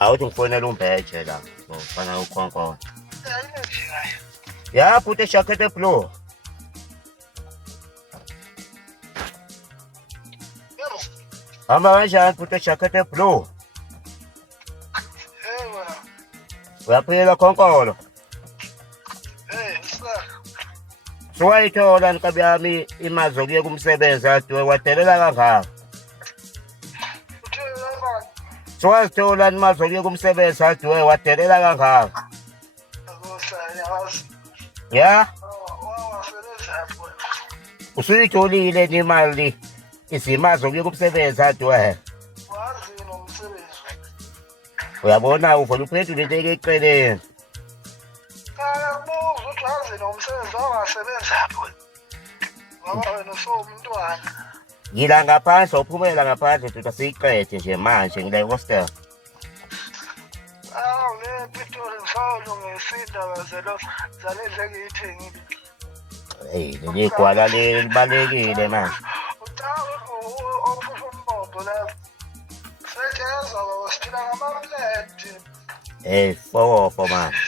awuthi ngifonela umbheje la ngofana ukhonkona ayinjikayo ya put a jacket blue yebo hamba kanjani put a jacket blue wena uyaphila khonkolo sir siwayithola nkabi yami imali zokuye kumsebenzi adiwe wadelela kangaka uthini ngani siwazithola imali zokuye kumsebenzi adiwe wadelela kangaka akosana yazi ya wawasebenza wena usuyitholile imali izimali zokuye kumsebenzi adiwe wazi nomsebenzi uyabona uvela uphendule into eceleni akabuza ukuthi wazi nomsebenzi wangasebenza wena ngoba wena usumntwana ngila ngaphandle uphumela ngaphandle tuta siyiqede nje manje ngile hostel awu le Pitori ngisawulungisa indaba zalezi engiyithengile hey leli gwala libalekile manje ucawe ophupha umbombo lapho setshezwa baba siphila ngamapleti hey fofo manje